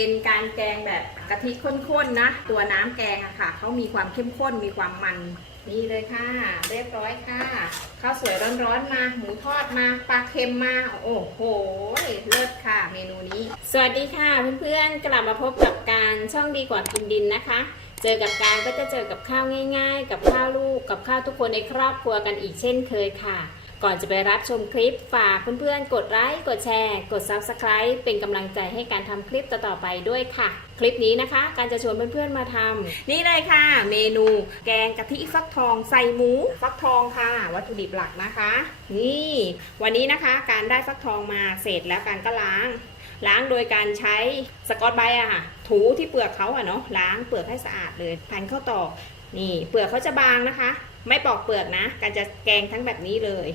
เป็นการแกงแบบกะทิข้นๆนะ ตัวน้ำแกงอะค่ะเขามีความเข้มข้นมีความมันนี่เลยค่ะ เรียบร้อยค่ะข้าวสวยร้อนๆมา หมูทอดมาปลาเค็มมา โอ้โหเลิศค่ะ เมนูนี้ สวัสดีค่ะเพื่อนๆกลับมาพบกับการช่องดีกว่ากินดินนะคะ เจอกับการก็จะเจอกับข้าวง่าย ๆ กับข้าวลูกกับข้าวทุกคนในครอบครัวกันอีกเช่นเคยค่ะ ก่อนจะไปรับชมคลิปฝากเพื่อนๆ กดไลค์ กดแชร์ กด Subscribe เป็นกำลังใจให้การทำคลิปต่อๆไปด้วยค่ะ คลิปนี้นะคะ การจะชวนเพื่อนๆมาทำนี่เลยค่ะ เมนูแกงกะทิฟักทองใส่หมูฟักทองค่ะ วัตถุดิบหลักนะคะ นี่ วันนี้นะคะการได้ฟักทองมาเสร็จแล้วการก็ล้าง ล้างโดยการใช้สกอตไบรท์อะค่ะ ถูที่เปลือกเขาอะเนาะล้างเปลือกให้สะอาดเลยพันเข้าตอกนี่เปลือกเขาจะบางนะคะ ไม่ปอกเปลือกนะ การจะแกงทั้งแบบนี้เลย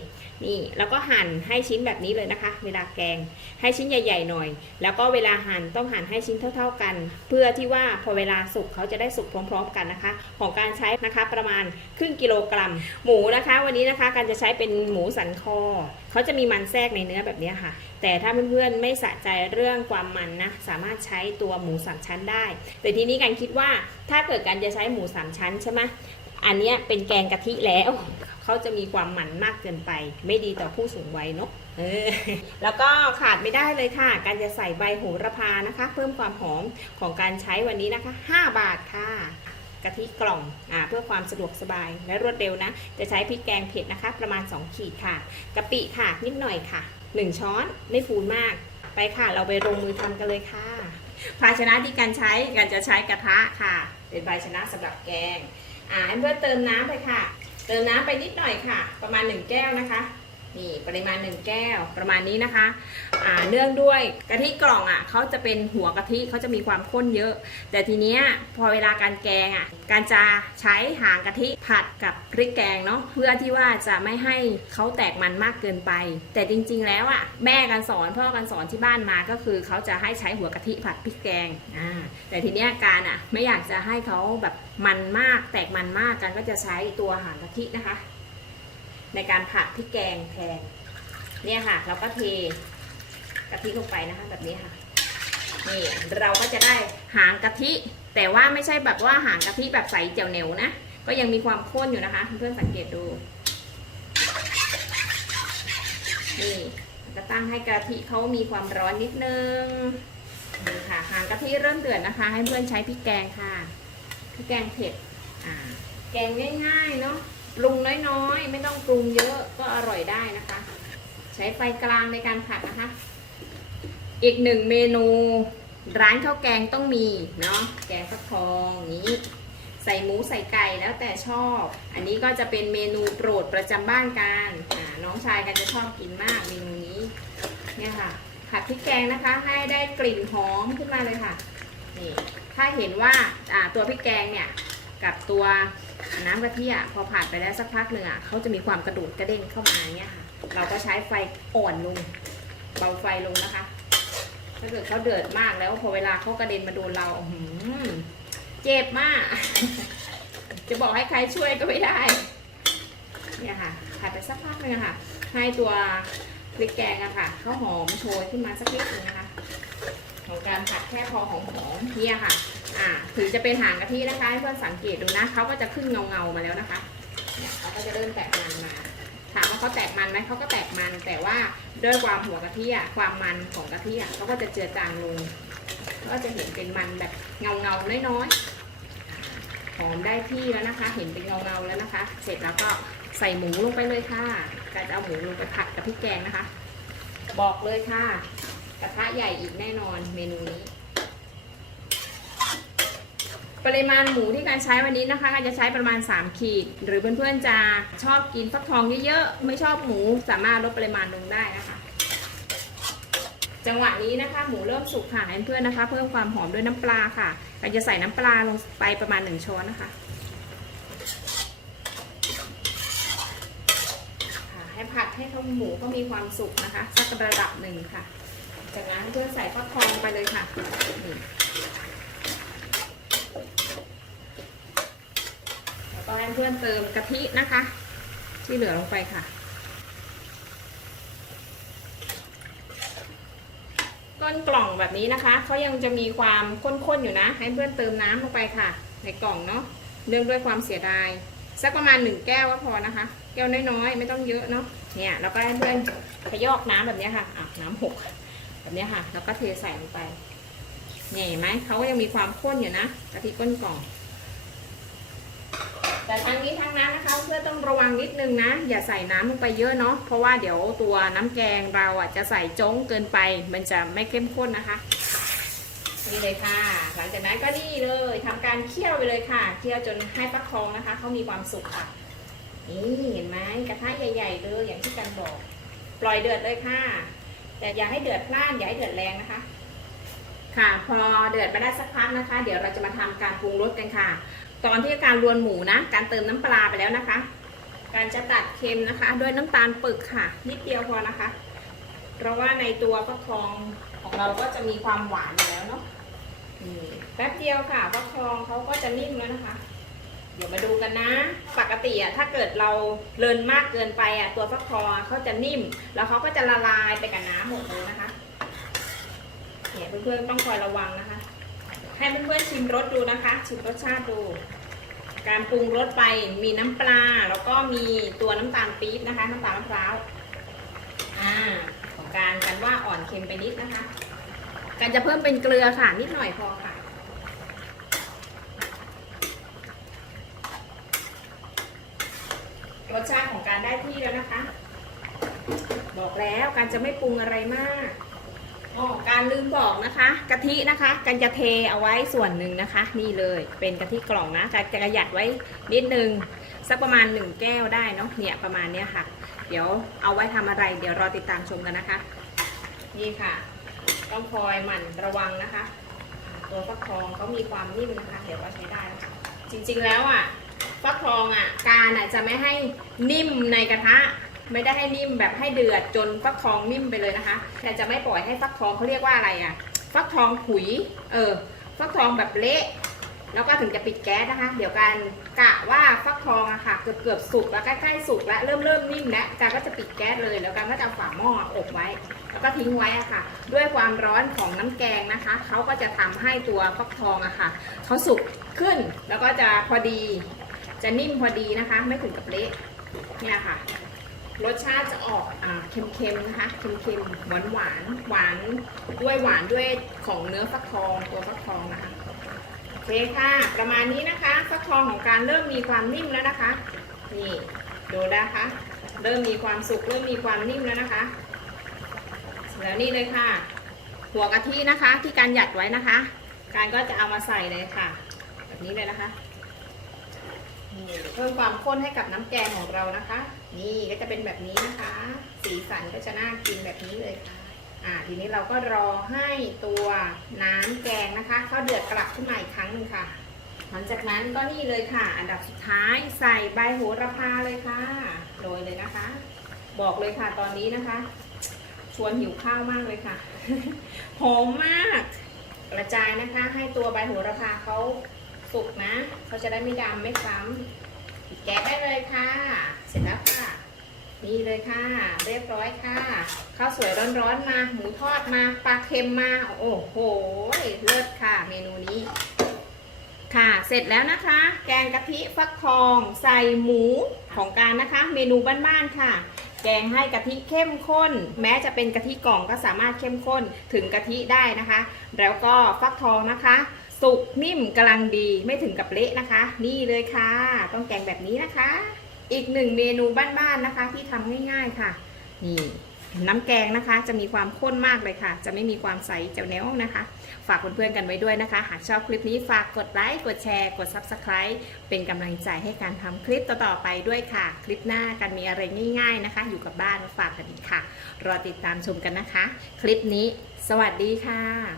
นี่แล้วก็หั่นให้ชิ้นแบบนี้เลยนะคะ เวลาแกงให้ชิ้นใหญ่ ๆ หน่อย แล้วก็เวลาหั่นต้องหั่นให้ชิ้นเท่า ๆกัน เพื่อที่ว่าพอเวลาสุกเขาจะได้สุกพร้อม ๆ กันนะคะ ของการใช้นะคะประมาณครึ่งกิโลกรัม หมูนะคะ วันนี้นะคะการจะใช้เป็นหมูสันคอเขาจะมีมันแทรกในเนื้อแบบนี้ค่ะ แต่ถ้าเพื่อนๆไม่สะใจเรื่องความมันนะสามารถใช้ตัวหมูสามชั้นได้ แต่ทีนี้การคิดว่าถ้าเกิดการจะใช้หมูสามชั้นใช่ไหม อันนี้เป็นแกงกะทิแล้ว เขาจะมีความมันมากเกินไป ไม่ดีต่อผู้สูงวัยเนาะเออแล้วก็ขาดไม่ได้เลยค่ะ การจะใส่ใบโหระพานะคะ เพิ่มความหอมของการใช้วันนี้นะคะ 5 บาทค่ะกะทิกล่องอเพื่อความสะดวกสบายและรวดเร็วนะ จะใช้พริกแกงเผ็ดนะคะ ประมาณ 2 ขีดค่ะกะปิค่ะนิดหน่อยค่ะ 1 ช้อนไม่ฟูนมาก ไปค่ะ เราไปลงมือทำกันเลยค่ะ ภาชนะที่การใช้การจะใช้กระทะค่ะ เป็นภาชนะสำหรับแกง อ่าให้เพื่อเติมน้ำไปค่ะ เติมน้ำไปนิดหน่อยค่ะ ประมาณ 1 แก้วนะคะ นี่ปริมาณ 1 แก้วประมาณนี้นะคะอ่าเนื่องด้วยกะทิกล่องอะเขาจะเป็นหัวกะทิเขาจะมีความข้นเยอะ แต่ทีเนี้ยพอเวลาการแกงอะการจะใช้หางกะทิผัดกับพริกแกงเนาะเพื่อที่ว่าจะไม่ให้เขาแตกมันมากเกินไป แต่จริงๆแล้วอะแม่กันสอนพ่อกันสอนที่บ้านมาก็คือเขาจะให้ใช้หัวกะทิผัดพริกแกงอ่าแต่ทีเนี้ยการอะไม่อยากจะให้เขาแบบมันมากแตกมันมากกันก็จะใช้ตัวหางกะทินะคะ ในการผัดพริกแกงแทนเนี่ยค่ะ เราก็เทกะทิลงไปนะคะแบบนี้ค่ะนี่เราก็จะได้หางกะทิ แต่ว่าไม่ใช่แบบว่าหางกะทิแบบใสเจียวเหนียวนะก็ยังมีความข้นอยู่นะคะ เพื่อนๆสังเกตดูนี่ก็ตั้งให้กะทิเขามีความร้อนนิดนึงนี่ค่ะหางกะทิเริ่มเดือดนะคะ ให้เพื่อนใช้พริกแกงค่ะพริกแกงเผ็ดอ่าแกงง่ายๆเนาะ ปรุงน้อยๆ ไม่ต้องปรุงเยอะก็อร่อยได้นะคะ ใช้ไฟกลางในการผัดนะคะ อีกหนึ่งเมนู ร้านข้าวแกงต้องมีเนาะแกงฟักทองอย่างนี้ ใส่หมูใส่ไก่แล้วแต่ชอบ อันนี้ก็จะเป็นเมนูโปรดประจำบ้านกันน้องชายกันจะชอบกินมากเมนูนี้เนี่ยค่ะผัดพริกแกงนะคะ ให้ได้กลิ่นหอมขึ้นมาเลยค่ะนี่ถ้าเห็นว่าตัวพริกแกงเนี่ยกับตัว น้ำกะทิอะพอผ่านไปแล้วสักพักหนึ่งอะเขาจะมีความกระดูดกระเด้งเข้ามาเนี่ยค่ะ เราก็ใช้ไฟอ่อนลง เบาไฟลงนะคะ ถ้าเกิดเขาเดือดมากแล้วพอเวลาเขากระเด็นมาโดนเราอื้อหือเจ็บมาก จะบอกให้ใครช่วยก็ไม่ได้ เนี่ยค่ะผัดไปสักพักหนึ่งค่ะ ให้ตัวพริกแกงอะค่ะเขาหอมโชยขึ้นมาสักนิดนึงนะคะ ของการผัดแค่พอหอมๆเนี่ยค่ะ อ่าถึงจะเป็นหางกะทินะคะให้เพื่อนสังเกตดูนะเขาก็จะขึ้นเงาเงาๆมาแล้วนะคะเนี่ยเขาก็จะเริ่มแตกมันมา ถามว่าเขาแตกมันไหมเขาก็แตกมัน แต่ว่าด้วยความหัวกะทิอะความมันของกะทิอะเขาก็จะเจือจางลง ก็จะเห็นเป็นมันแบบเงาเงาๆน้อยๆหอมได้ที่แล้วนะคะ เห็นเป็นเงาเงาๆแล้วนะคะ เสร็จแล้วก็ใส่หมูลงไปเลยค่ะก็จะเอาหมูลงไปผัดกับพริกแกงนะคะ บอกเลยค่ะ กระทะใหญ่อีกแน่นอนเมนูนี้ ปริมาณหมูที่การใช้วันนี้นะคะการจะใช้ประมาณ 3 ขีด หรือเพื่อนๆจะชอบกินฟักทองเยอะๆ ไม่ชอบหมูสามารถลดปริมาณลงได้นะคะ จังหวะนี้นะคะ หมูเริ่มสุกค่ะเพื่อนๆนะคะ เพิ่มความหอมด้วยน้ำปลาค่ะการจะใส่น้ำปลาลงไปประมาณ 1 ช้อนนะคะให้ผัดให้ทั้งหมูก็มีความสุกนะคะ สักระดับหนึ่งค่ะ จากนั้นเพื่อนใส่ฟักทองไปเลยค่ะแล้วก็ให้เพื่อนเติมกะทินะคะ ที่เหลือลงไปค่ะก็นกล่องแบบนี้นะคะเขายังจะมีความข้นๆอยู่นะ ให้เพื่อนเติมน้ำลงไปค่ะ ในกล่องเนาะเนื่องด้วยความเสียดายสักประมาณหนึ่งแก้วก็พอนะคะ แก้วน้อยๆ ไม่ต้องเยอะเนาะเนี่ยแล้วก็ให้เพื่อนขยอกน้ำแบบนี้ค่ะอะน้ำหก แบบนี้ค่ะ แล้วก็เทใส่ลงไปเนี่ยเห็นไหมเขาก็ยังมีความข้นอยู่นะกะทิก้นกล่อง แต่ทั้งนี้ทั้งนั้นนะคะ เพื่อนต้องระวังนิดนึงนะ อย่าใส่น้ำลงไปเยอะเนาะเพราะว่าเดี๋ยวตัวน้ำแกงเราอะจะใส่จ้งเกินไป มันจะไม่เข้มข้นนะคะนี่เลยค่ะ หลังจากนั้นก็นี่เลยทำการเคี่ยวไปเลยค่ะ เคี่ยวจนให้ฟักทองนะคะเขามีความสุกค่ะ นี่เห็นไหมกระทะใหญ่ ๆ เลยอย่างที่กันบอก ปล่อยเดือดเลยค่ะ แต่อย่าให้เดือดพล่านอย่าให้เดือดแรงนะคะ ค่ะพอเดือดมาได้สักพักนะคะ เดี๋ยวเราจะมาทำการปรุงรสกันค่ะ ตอนที่การรวนหมูนะ การเติมน้ำปลาไปแล้วนะคะ การจะตัดเค็มนะคะ ด้วยน้ำตาลปึกค่ะ นิดเดียวพอนะคะ เพราะว่าในตัวฟักทองของเราก็จะมีความหวานอยู่แล้วเนาะนี่แป๊บเดียวค่ะฟักทองเขาก็จะนิ่มแล้วนะคะ เดี๋ยวมาดูกันนะ ปกติอะถ้าเกิดเราเลินมากเกินไปอะตัวฟักทองเขาจะนิ่ม แล้วเขาก็จะละลายไปกับน้ำหมดเลยนะคะเนี่ยเพื่อนๆต้องคอยระวังนะคะ ให้เพื่อนๆชิมรสดูนะคะ ชิมรสชาติดู การปรุงรสไปมีน้ำปลาแล้วก็มีตัวน้ำตาลปี๊บนะคะ น้ำตาลมะพร้าวอ่าของการกันว่าอ่อนเค็มไปนิดนะคะ การจะเพิ่มเป็นเกลือค่ะนิดหน่อยพอค่ะ รสชาติของการได้ที่แล้วนะคะ บอกแล้วการจะไม่ปรุงอะไรมากอ๋อการลืมบอกนะคะกะทินะคะการจะเทเอาไว้ส่วนหนึ่งนะคะ นี่เลยเป็นกะทิกล่องนะการจะประหยัดไว้นิดนึงสักประมาณ 1 แก้วได้เนาะเนี่ยประมาณเนี้ยค่ะ เดี๋ยวเอาไว้ทำอะไร เดี๋ยวรอติดตามชมกันนะคะ นี่ค่ะ ต้องคอยหมั่นระวังนะคะ ตัวฟักทองเขามีความนิ่มนะคะเดี๋ยวว่าใช้ได้จริงๆแล้วอะ ฟักทองอะการอะจะไม่ให้นิ่มในกระทะ ไม่ได้ให้นิ่มแบบให้เดือดจนฟักทองนิ่มไปเลยนะคะ แต่จะไม่ปล่อยให้ฟักทองเขาเรียกว่าอะไรอะ ฟักทองผุย เออ ฟักทองแบบเละแล้วก็ถึงจะปิดแก๊สนะคะ เดี๋ยวการกะว่าฟักทองอะค่ะเกือบเกือบสุกแล้วใกล้ๆสุกแล้วเริ่มเริ่มนิ่มแล้วการก็จะปิดแก๊สเลย แล้วการก็จะฝาหม้ออบไว้ แล้วก็ทิ้งไว้อะค่ะ ด้วยความร้อนของน้ำแกงนะคะเขาก็จะทำให้ตัวฟักทองอะค่ะเขาสุกขึ้นแล้วก็จะพอดี จะนิ่มพอดีนะคะ ไม่ถึงกับเละเนี่ยค่ะ รสชาติจะออกอเค็มๆนะคะเค็มๆหวานหวานหวานด้วยหวานด้วยของเนื้อฟักทองตัวฟักทองนะคะโอเคค่ะ ประมาณนี้นะคะฟักทองของการเริ่มมีความนิ่มแล้วนะคะ นี่ดูนะคะ เริ่มมีความสุกเริ่มมีความนิ่มแล้วนะคะแล้วนี่เลยค่ะ หัวกะทินะคะที่การหยัดไว้นะคะ การก็จะเอามาใส่เลยค่ะ แบบนี้เลยนะคะ นี่เพิ่มความข้นให้กับน้ำแกงของเรานะคะ นี่ก็จะเป็นแบบนี้นะคะ สีสันก็จะน่ากินแบบนี้เลยค่ะอ่าทีนี้เราก็รอให้ตัวน้ำแกงนะคะเข้าเดือดกลับขึ้นมาอีกครั้งหนึ่งค่ะ หลังจากนั้นก็นี่เลยค่ะ อันดับสุดท้ายใส่ใบโหระพาเลยค่ะโรยเลยนะคะ บอกเลยค่ะตอนนี้นะคะ ชวนหิวข้าวมากเลยค่ะหอมมาก กระจายนะคะ ให้ตัวใบโหระพาเขา สุกนะเขาจะได้ไม่ดำไม่คล้ำปิดแก๊สได้เลยค่ะ เสร็จแล้วค่ะนี่เลยค่ะ เรียบร้อยค่ะ ข้าวสวยร้อนๆมา หมูทอดมาปลาเค็มมา โอ้โหเลิศค่ะ เมนูนี้ ค่ะ เสร็จแล้วนะคะ แกงกะทิฟักทอง ใส่หมูของการนะคะ เมนูบ้านๆค่ะ แกงให้กะทิเข้มข้น แม้จะเป็นกะทิกล่องก็สามารถเข้มข้นถึงกะทิได้นะคะ แล้วก็ฟักทองนะคะ สุกนิ่มกำลังดีไม่ถึงกับเละนะคะ นี่เลยค่ะ ต้องแกงแบบนี้นะคะ อีกหนึ่งเมนูบ้านๆนะคะ ที่ทำง่าย ๆค่ะ นี่น้ำแกงนะคะ จะมีความข้นมากเลยค่ะ จะไม่มีความใสเจ้าแนวนะคะ ฝากเพื่อนๆกันไว้ด้วยนะคะ หากชอบคลิปนี้ฝากกดไลค์ กดแชร์ กด Subscribe เป็นกำลังใจให้การทำคลิปต่อๆไปด้วยค่ะ คลิปหน้ากันมีอะไรง่ายๆนะคะ อยู่กับบ้านฝากกันค่ะ รอติดตามชมกันนะคะ คลิปนี้ สวัสดีค่ะ